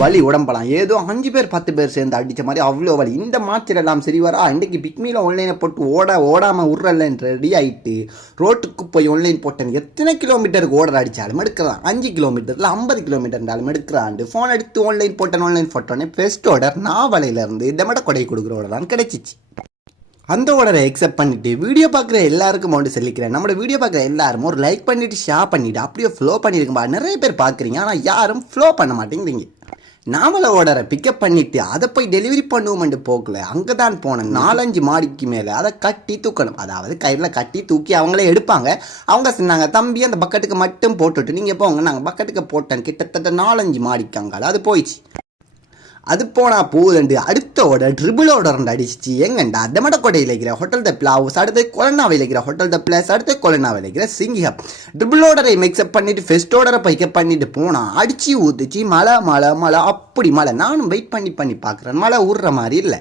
வலி உடம்பலாம் ஏதோ 5 பேர் 10 பேர் சேர்ந்து அடித்த மாதிரி அவ்வளோ வலி. இந்த மாத்திரை எல்லாம் சரி வரா. இன்றைக்கி பிக்மியில் ஆன்லைனை போட்டு ஓடாமல் உருறலன்னு ரெடி ஆகிட்டு ரோட்டுக்கு போய் ஆன்லைன் போட்டேன். எத்தனை கிலோமீட்டருக்கு ஓடர் அடித்தாலும் எடுக்கிறான். 5 கிலோமீட்டரில் 50 கிலோமீட்டர் இருந்தாலும் எடுக்கிறான். ஃபோன் எடுத்து ஆன்லைன் போட்டோன்னே ஃபர்ஸ்ட் ஆர்டர் நாவலையிலேருந்து டெமட கொடை கொடுக்குற ஆர்டர் தான் கிடைச்சிச்சு. அந்த ஆர்டரை எக்ஸெப்ட் பண்ணிவிட்டு வீடியோ பார்க்குற எல்லாருக்கும் ஒன்று சொல்லிக்கிறேன். நம்மளோட வீடியோ பார்க்குற எல்லாரும் ஒரு லைக் பண்ணிவிட்டு ஷேர் பண்ணிவிட்டு அப்படியே ஃப்ளோ பண்ணியிருக்கும்பா. நிறைய பேர் பார்க்குறீங்க, ஆனால் யாரும் ஃப்ளோ பண்ண மாட்டேங்கிறீங்க. நாமளை ஆர்டரை பிக்கப் பண்ணிவிட்டு அதை போய் டெலிவரி பண்ணுவோம்ட்டு போக்கல. அங்கே தான் போனேன். 4-5 மாடிக்கு மேலே அதை கட்டி தூக்கணும். அதாவது கையில் கட்டி தூக்கி அவங்களே எடுப்பாங்க. அவங்க சொன்னாங்க, தம்பி அந்த பக்கெட்டுக்கு மட்டும் போட்டுவிட்டு நீங்கள் போங்க. நாங்கள் பக்கெட்டுக்கு போட்டேன். கிட்டத்தட்ட 4-5 மாடிக்கு அங்கால அது போயிடுச்சு. அது போனால் போகுதுண்டு அடுத்த ஆர்டர் ட்ரிபிள் ஆர்டர் அடிச்சிச்சு. எங்கண்டா டெமடக்கொடையில் இருக்கிற ஹோட்டல் த பிளாவுஸ், அடுத்து கொலனாவில் இருக்கிற ஹோட்டல் த பிளஸ், அடுத்து கொலனாவில் இருக்கிற சிங்கிஹப். ட்ரிபிள் ஆர்டரை மிக்ஸ்அப் பண்ணிவிட்டு ஃபர்ஸ்ட் ஆர்டரை பிக்கப் பண்ணிட்டு போனால் அடிச்சு ஊற்றுச்சு. மழை மழை மழை அப்படி மழை. நானும் வெயிட் பண்ணி பார்க்குறேன். மழை ஊறுற மாதிரி இல்லை.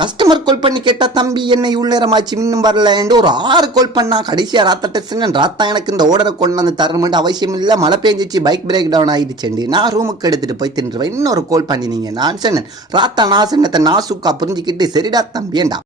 கஸ்டமர் கால் பண்ணி கேட்டால், தம்பி என்னை உள்ளேரமாச்சு இன்னும் வரலன்னு ஒரு 6 கால் பண்ணா. கடைசியாக ராத்தா எனக்கு இந்த ஆர்டரை கொண்டு வந்து தரணுமெண்ட் அவசியம் இல்லை. மழை பெஞ்சிச்சு, பைக் பிரேக் டவுன் ஆகிடுச்சுண்டு நான் ரூமுக்கு எடுத்துகிட்டு போய் தின்றுவேன். இன்னொரு கால் பண்ணினீங்க. நான் சொன்னேன், ராத்தா நான் சொன்னத்தை நான் சுக்கா புரிஞ்சுக்கிட்டு சரிடா தம்பியேண்டா.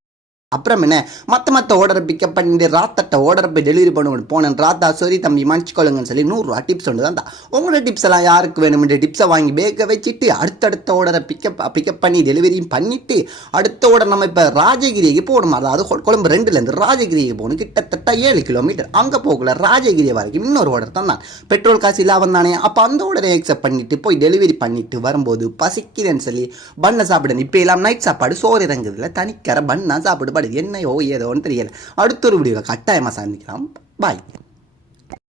அப்புறம் என்ன மற்ற ஆர்டரை பிக்கப் பண்ணிட்டு ராத்தட்ட ஆர்டரை போய் டெலிவரி பண்ணுவோம் போனேன். ராத்தா சரி தம்பி மன்னிச்சுக்கொள்ளுங்கன்னு சொல்லி 100 ரூபா டிப்ஸ் ஒன்று தான். உங்களோட டிப்ஸ் எல்லாம் யாருக்கு வேணுமென்ற டிப்ஸை வாங்கி பேக்கை வச்சுட்டு அடுத்தடுத்த ஆர்டரை பிக்கப் பண்ணி டெலிவரியும் பண்ணிவிட்டு அடுத்த ஆர்டர் நம்ம இப்போ ராஜகிரிக்கு போகணும். அதாவது கொழும்பு 2லேருந்து ராஜகிரிக்கு போகணும். கிட்டத்தட்ட 7 கிலோமீட்டர். அங்கே போகல ராஜகிரி வரைக்கும் இன்னொரு ஆர்டர் தான். பெட்ரோல் காசு இல்லாமல் தானே. அப்போ அந்த ஆர்டரை அக்செப்ட் பண்ணிவிட்டு போய் டெலிவரி பண்ணிவிட்டு வரும்போது பசிக்கிறேன்னு சொல்லி பண்ணை சாப்பிடுன்னு. இப்போ எல்லாம் நைட் சாப்பாடு சோறு இறங்குதுல தனிக்கிற பண்ணா சாப்பிடு. என்னையோ ஏதோன்னு தெரியல. அடுத்த ஒரு வீடியோவில் கட்டாயமாக சந்திக்கலாம். பாய்.